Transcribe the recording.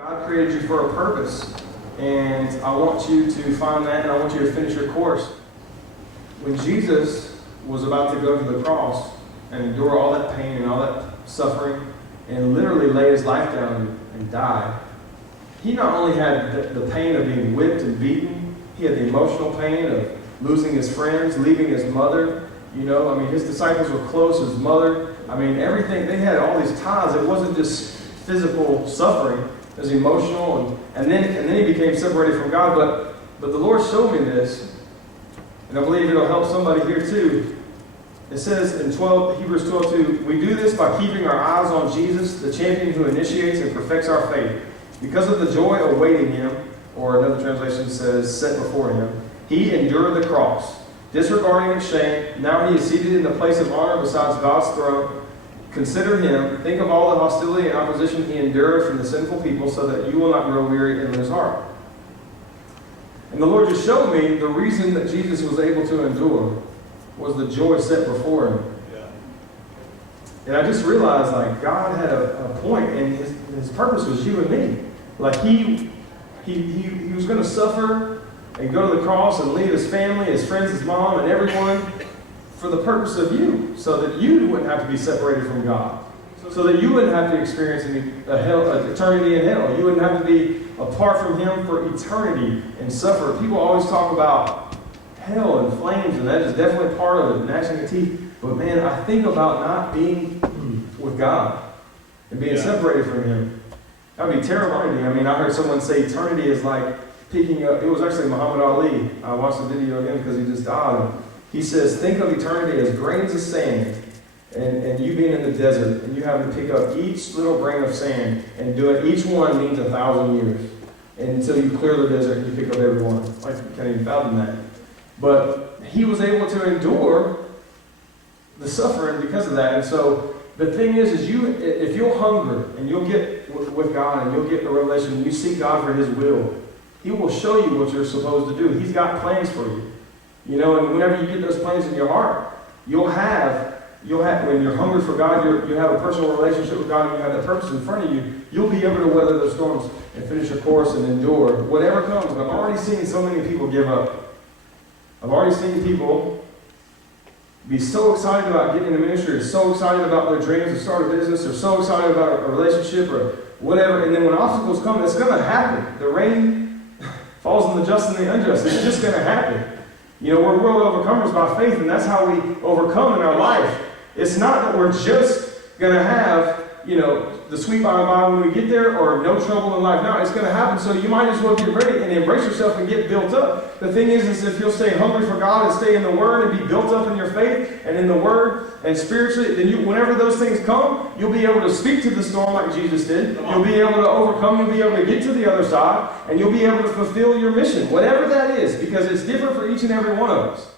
God created you for a purpose, and I want you to find that, and I want you to finish your course. When Jesus was about to go to the cross and endure all that pain and all that suffering and literally lay his life down and die, he not only had the pain of being whipped and beaten, he had the emotional pain of losing his friends, leaving his mother. His disciples were close, his mother. Everything, they had all these ties. It wasn't just physical suffering. It was emotional, and then he became separated from God. But the Lord showed me this, and I believe it'll help somebody here too. It says in Hebrews 12:2, we do this by keeping our eyes on Jesus, the champion who initiates and perfects our faith. Because of the joy awaiting him, or another translation says, set before him, he endured the cross, disregarding its shame. Now he is seated in the place of honor beside God's throne. Consider him. Think of all the hostility and opposition he endured from the sinful people, so that you will not grow weary and lose heart. And the Lord just showed me the reason that Jesus was able to endure was the joy set before him. Yeah. And I just realized, God had a point, and his purpose was you and me. He was going to suffer and go to the cross and leave his family, his friends, his mom, and everyone for the purpose of you, so that you wouldn't have to be separated from God, so that you wouldn't have to experience an eternity in hell. You wouldn't have to be apart from him for eternity and suffer. People always talk about hell and flames, and that is definitely part of it, gnashing of teeth. But man, I think about not being with God and being separated from him. That would be terrifying. I heard someone say eternity is like picking up. It was actually Muhammad Ali. I watched the video of him because he just died. He says, think of eternity as grains of sand, and you being in the desert, and you having to pick up each little grain of sand and do it. Each one means 1,000 years, and until you clear the desert and you pick up every one. I can't even fathom that. But he was able to endure the suffering because of that. And so the thing is if you'll hunger and you'll get with God and you'll get the revelation, and you seek God for his will, he will show you what you're supposed to do. He's got plans for you. And whenever you get those plans in your heart, you'll have when you're hungry for God, you have a personal relationship with God, and you have that purpose in front of you, you'll be able to weather those storms and finish your course and endure whatever comes. I've already seen so many people give up. I've already seen people be so excited about getting into ministry, or so excited about their dreams to start a business, or so excited about a relationship or whatever, and then when obstacles come, it's going to happen. The rain falls on the just and the unjust. It's just going to happen. We're world overcomers by faith, and that's how we overcome in our life. It's not that we're just going to have, the sweet by and by when we get there, or no trouble in life. No, it's going to happen, so you might as well get ready and embrace yourself and get built up. The thing is if you'll stay hungry for God and stay in the Word and be built up in your faith and in the Word and spiritually, then whenever those things come, you'll be able to speak to the storm like Jesus did. You'll be able to overcome, you'll be able to get to the other side, and you'll be able to fulfill your mission, whatever that is, because it's different for each and every one of us.